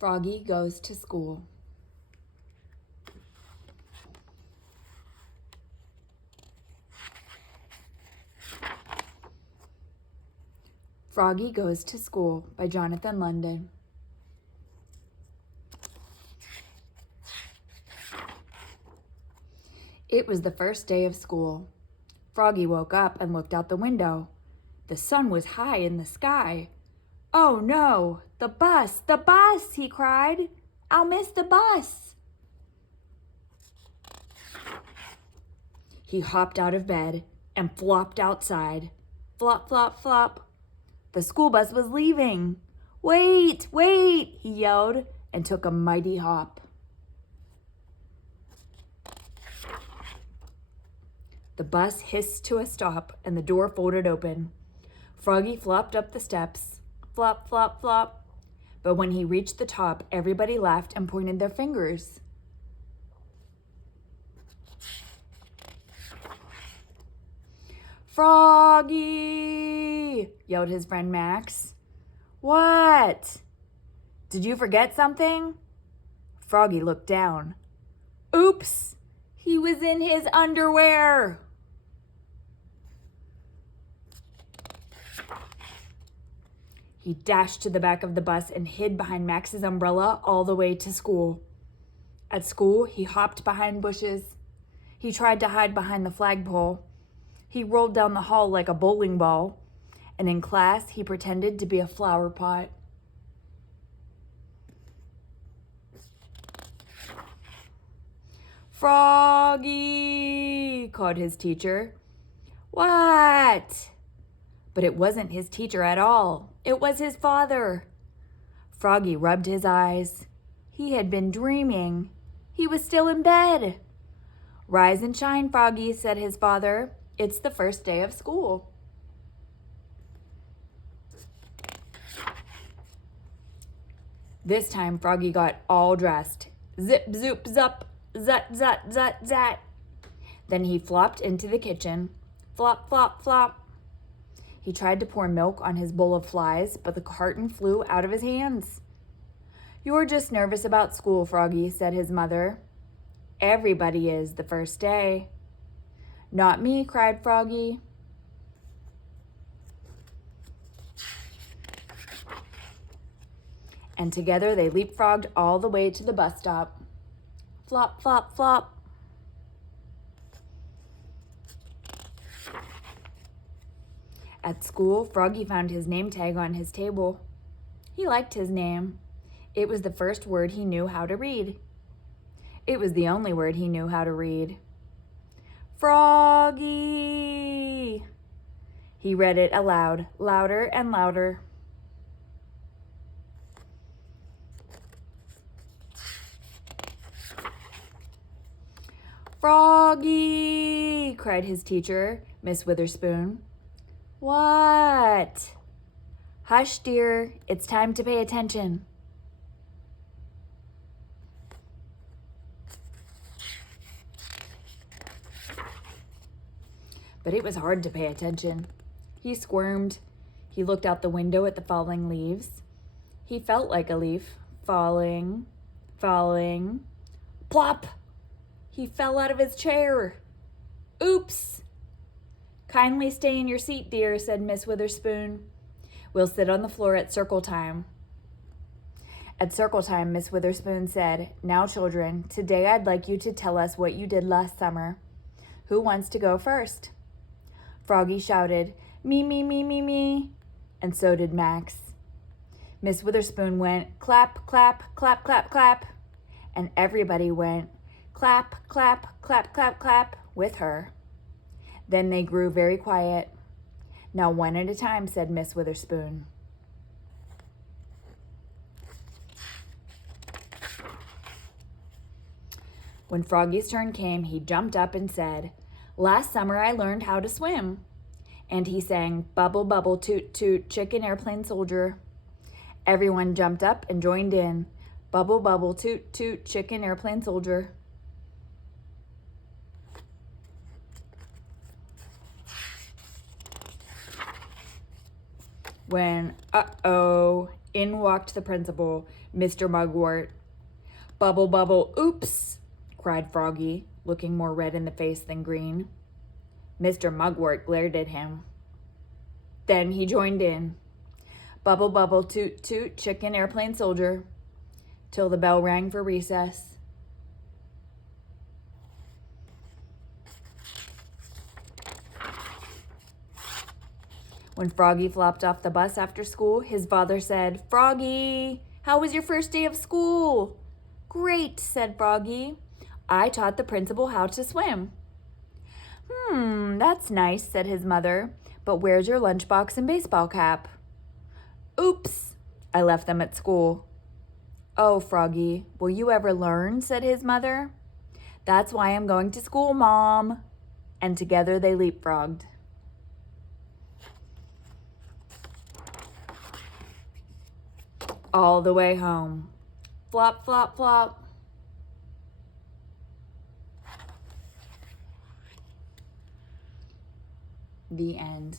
Froggy goes to school. Froggy Goes to School by Jonathan London. It was the first day of school. Froggy woke up and looked out the window. The sun was high in the sky. "Oh no, the bus, he cried. "I'll miss the bus." He hopped out of bed and flopped outside. Flop, flop, flop. The school bus was leaving. "Wait, wait," he yelled and took a mighty hop. The bus hissed to a stop and the door folded open. Froggy flopped up the steps. Flop, flop, flop. But when he reached the top, everybody laughed and pointed their fingers. "Froggy!" yelled his friend Max. "What? Did you forget something?" Froggy looked down. Oops! He was in his underwear! He dashed to the back of the bus and hid behind Max's umbrella all the way to school. At school, he hopped behind bushes. He tried to hide behind the flagpole. He rolled down the hall like a bowling ball. And in class, he pretended to be a flower pot. "Froggy!" called his teacher. "What?" But it wasn't his teacher at all. It was his father. Froggy rubbed his eyes. He had been dreaming. He was still in bed. "Rise and shine, Froggy," said his father. "It's the first day of school." This time, Froggy got all dressed. Zip, zoop, zup, zut, zut, zut, zat. Then he flopped into the kitchen. Flop, flop, flop. He tried to pour milk on his bowl of flies, but the carton flew out of his hands. "You're just nervous about school, Froggy," said his mother. "Everybody is the first day." "Not me," cried Froggy. And together they leapfrogged all the way to the bus stop. Flop, flop, flop. At school, Froggy found his name tag on his table. He liked his name. It was the first word he knew how to read. It was the only word he knew how to read. "Froggy!" He read it aloud, louder and louder. "Froggy!" cried his teacher, Miss Witherspoon. "What?" "Hush, dear. It's time to pay attention." But it was hard to pay attention. He squirmed. He looked out the window at the falling leaves. He felt like a leaf, falling, falling. Plop! He fell out of his chair. "Oops!" "Kindly stay in your seat, dear," said Miss Witherspoon. "We'll sit on the floor at circle time." At circle time, Miss Witherspoon said, "Now, children, today I'd like you to tell us what you did last summer. Who wants to go first?" Froggy shouted, "Me, me, me, me, me," and so did Max. Miss Witherspoon went, "Clap, clap, clap, clap, clap," and everybody went, "Clap, clap, clap, clap, clap," with her. Then they grew very quiet. "Now one at a time," said Miss Witherspoon. When Froggy's turn came, he jumped up and said, "Last summer I learned how to swim." And he sang, "Bubble, bubble, toot, toot, chicken airplane soldier." Everyone jumped up and joined in. Bubble, bubble, toot, toot, chicken airplane soldier. When, uh-oh, In walked the principal, Mr. Mugwort. Bubble, bubble, oops, cried Froggy, looking more red in the face than green. Mr. Mugwort glared at him. Then he joined in. Bubble, bubble, toot, toot, chicken, airplane, soldier, till the bell rang for recess. When Froggy flopped off the bus after school, his father said, Froggy, how was your first day of school? Great, said Froggy. I taught the principal how to swim. That's nice, said his mother. But where's your lunchbox and baseball cap? Oops, I left them at school. Oh, Froggy, will you ever learn? Said his mother. That's why I'm going to school, Mom. And together they leapfrogged. All the way home. Flop, flop, flop. The end.